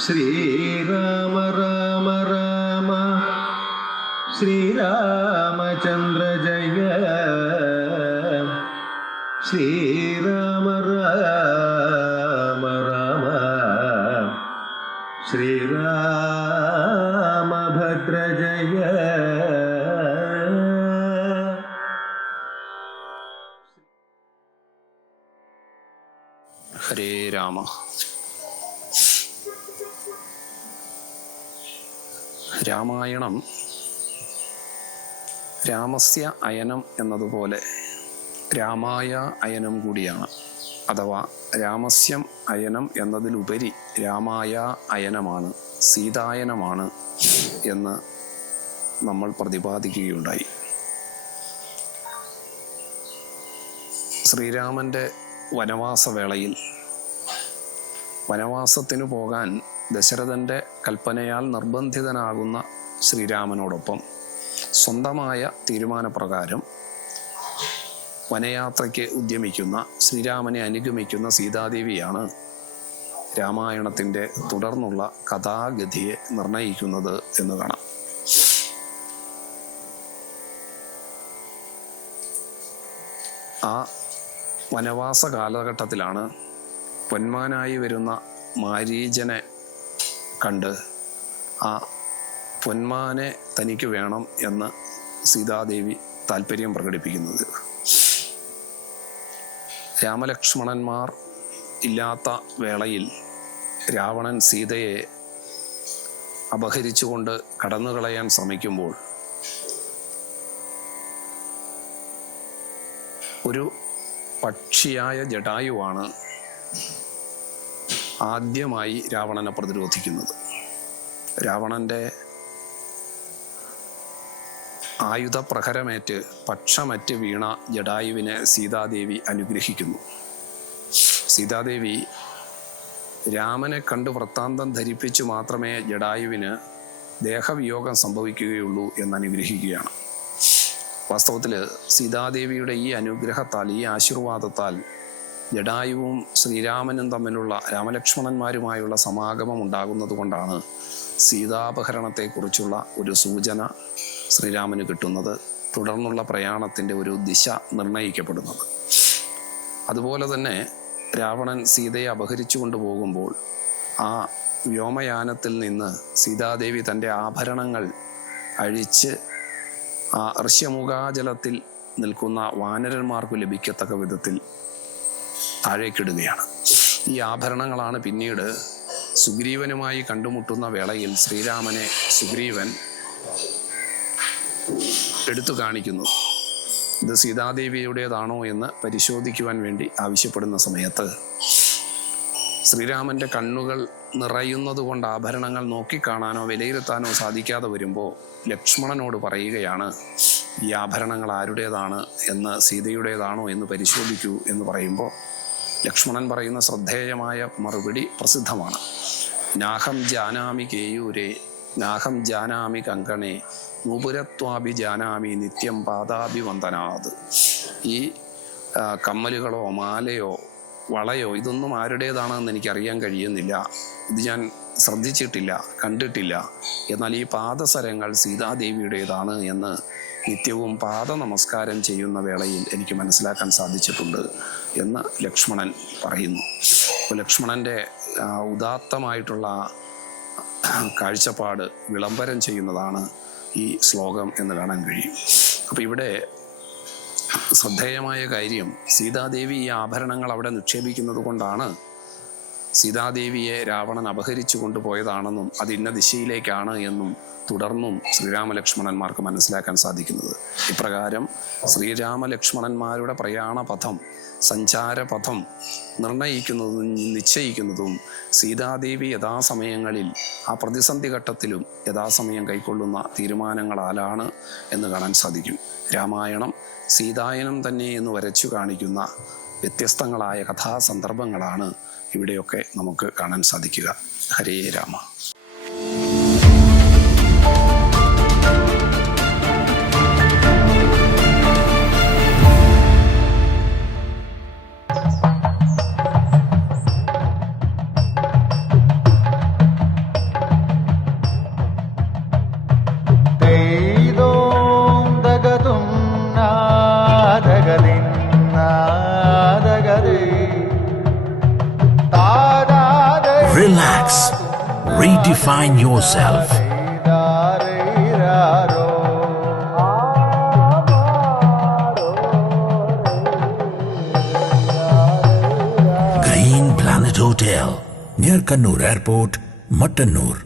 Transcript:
ശ്രീരാമ രാമ രാമ ശ്രീരാമചന്ദ്ര ജയ ശ്രീരാമ രാമ രാമ ശ്രീരാമഭദ്ര ജയ. ഹരേ രാമ. രാമായണം രാമസ്യ അയനം എന്നതുപോലെ രാമായ അയനം കൂടിയാണ്. അഥവാ രാമസ്യം അയനം എന്നതിലുപരി രാമായ അയനമാണ്, സീതായനമാണ് എന്ന് നമ്മൾ പ്രതിപാദിക്കുകയുണ്ടായി. ശ്രീരാമൻ്റെ വനവാസവേളയിൽ വനവാസത്തിനു പോകാൻ ദശരഥൻ്റെ കൽപ്പനയാൽ നിർബന്ധിതനാകുന്ന ശ്രീരാമനോടൊപ്പം സ്വന്തമായ തീരുമാനപ്രകാരം വനയാത്രയ്ക്ക് ഉദ്യമിക്കുന്ന ശ്രീരാമനെ അനുഗമിക്കുന്ന സീതാദേവിയാണ് രാമായണത്തിൻ്റെ തുടർന്നുള്ള കഥാഗതിയെ നിർണയിക്കുന്നത് എന്ന് കാണാം. ആ വനവാസ കാലഘട്ടത്തിലാണ് പൊന്മാനായി വരുന്ന മാരീചനെ കണ്ട് ആ പൊന്മാനെ തനിക്ക് വേണം എന്ന് സീതാദേവി താല്പര്യം പ്രകടിപ്പിക്കുന്നത്. രാമലക്ഷ്മണന്മാർ ഇല്ലാത്ത വേളയിൽ രാവണൻ സീതയെ അപഹരിച്ചുകൊണ്ട് കടന്നുകളയാൻ ശ്രമിക്കുമ്പോൾ ഒരു പക്ഷിയായ ജടായുവാണ് ആദ്യമായി രാവണനെ പ്രതിരോധിക്കുന്നത്. രാവണൻ്റെ ആയുധപ്രഹരമേറ്റ് പക്ഷമറ്റ് വീണ ജടായുവിനെ സീതാദേവി അനുഗ്രഹിക്കുന്നു. സീതാദേവി രാമനെ കണ്ട് വൃത്താന്തം ധരിപ്പിച്ചു മാത്രമേ ജടായുവിന് ദേഹവിയോഗം സംഭവിക്കുകയുള്ളൂ എന്ന് അനുഗ്രഹിക്കുകയാണ്. വാസ്തവത്തിൽ സീതാദേവിയുടെ ഈ അനുഗ്രഹത്താൽ, ഈ ആശീർവാദത്താൽ ജടായുവും ശ്രീരാമനും തമ്മിലുള്ള, രാമലക്ഷ്മണന്മാരുമായുള്ള സമാഗമം ഉണ്ടാകുന്നത് കൊണ്ടാണ് സീതാപഹരണത്തെക്കുറിച്ചുള്ള ഒരു സൂചന ശ്രീരാമന് കിട്ടുന്നത്, തുടർന്നുള്ള പ്രയാണത്തിൻ്റെ ഒരു ദിശ നിർണയിക്കപ്പെടുന്നത്. അതുപോലെ തന്നെ രാവണൻ സീതയെ അപഹരിച്ചു കൊണ്ടുപോകുമ്പോൾ ആ വ്യോമയാനത്തിൽ നിന്ന് സീതാദേവി തൻ്റെ ആഭരണങ്ങൾ അഴിച്ച് ആ ഋഷ്യമുഖാചലത്തിൽ നിൽക്കുന്ന വാനരന്മാർക്ക് ലഭിക്കത്തക്ക വിധത്തിൽ താഴേക്കിടുകയാണ്. ഈ ആഭരണങ്ങളാണ് പിന്നീട് സുഗ്രീവനുമായി കണ്ടുമുട്ടുന്ന വേളയിൽ ശ്രീരാമനെ സുഗ്രീവൻ എടുത്തു കാണിക്കുന്നു. ഇത് സീതാദേവിയുടേതാണോ എന്ന് പരിശോധിക്കുവാൻ വേണ്ടി ആവശ്യപ്പെടുന്ന സമയത്ത് ശ്രീരാമൻ്റെ കണ്ണുകൾ നിറയുന്നത് കൊണ്ട് ആഭരണങ്ങൾ നോക്കിക്കാണാനോ വിലയിരുത്താനോ സാധിക്കാതെ വരുമ്പോൾ ലക്ഷ്മണനോട് പറയുകയാണ്, ഈ ആഭരണങ്ങൾ ആരുടേതാണ് എന്ന്, സീതയുടേതാണോ എന്ന് പരിശോധിക്കൂ എന്ന് പറയുമ്പോൾ ലക്ഷ്മണൻ പറയുന്ന ശ്രദ്ധേയമായ മറുപടി പ്രസിദ്ധമാണ്. നാഹം ജാനാമി കേയൂരേ നാഹം ജാനാമി കങ്കണേ നൂപുരത്വാഭി ജാനാമി നിത്യം പാദാഭിവന്ദനാത്. ഈ കമ്മലുകളോ മാലയോ വളയോ ഇതൊന്നും ആരുടേതാണെന്ന് എനിക്കറിയാൻ കഴിയുന്നില്ല, ഇത് ഞാൻ ശ്രദ്ധിച്ചിട്ടില്ല, കണ്ടിട്ടില്ല. എന്നാൽ ഈ പാദസരങ്ങൾ സീതാദേവിയുടേതാണ് എന്ന് നിത്യവും പാദ നമസ്കാരം ചെയ്യുന്ന വേളയിൽ എനിക്ക് മനസ്സിലാക്കാൻ സാധിച്ചിട്ടുണ്ട് എന്ന് ലക്ഷ്മണൻ പറയുന്നു. അപ്പോൾ ലക്ഷ്മണൻ്റെ ഉദാത്തമായിട്ടുള്ള കാഴ്ചപ്പാട് വിളംബരം ചെയ്യുന്നതാണ് ഈ ശ്ലോകം എന്ന് കാണാൻ കഴിയും. അപ്പോൾ ഇവിടെ ശ്രദ്ധേയമായ കാര്യം, സീതാദേവി ഈ ആഭരണങ്ങൾ അവിടെ നിക്ഷേപിക്കുന്നത് കൊണ്ടാണ് സീതാദേവിയെ രാവണൻ അപഹരിച്ചു കൊണ്ടുപോയതാണെന്നും അത് ഇന്ന ദിശയിലേക്കാണ് എന്നും തുടർന്നും ശ്രീരാമലക്ഷ്മണന്മാർക്ക് മനസ്സിലാക്കാൻ സാധിക്കുന്നത്. ഇപ്രകാരം ശ്രീരാമലക്ഷ്മണന്മാരുടെ പ്രയാണപഥം, സഞ്ചാരപഥം നിർണയിക്കുന്നതും നിശ്ചയിക്കുന്നതും സീതാദേവി യഥാസമയങ്ങളിൽ ആ പ്രതിസന്ധി ഘട്ടത്തിലും യഥാസമയം കൈക്കൊള്ളുന്ന തീരുമാനങ്ങളാലാണ് എന്ന് കാണാൻ സാധിക്കും. രാമായണം സീതായനം തന്നെ എന്ന് വരച്ചു കാണിക്കുന്ന വ്യത്യസ്തങ്ങളായ കഥാസന്ദർഭങ്ങളാണ് ഇവിടെയൊക്കെ നമുക്ക് കാണാൻ സാധിക്കുക. Hare Rama. Redefine yourself. Green Planet Hotel, near Kannur Airport, Mattannur.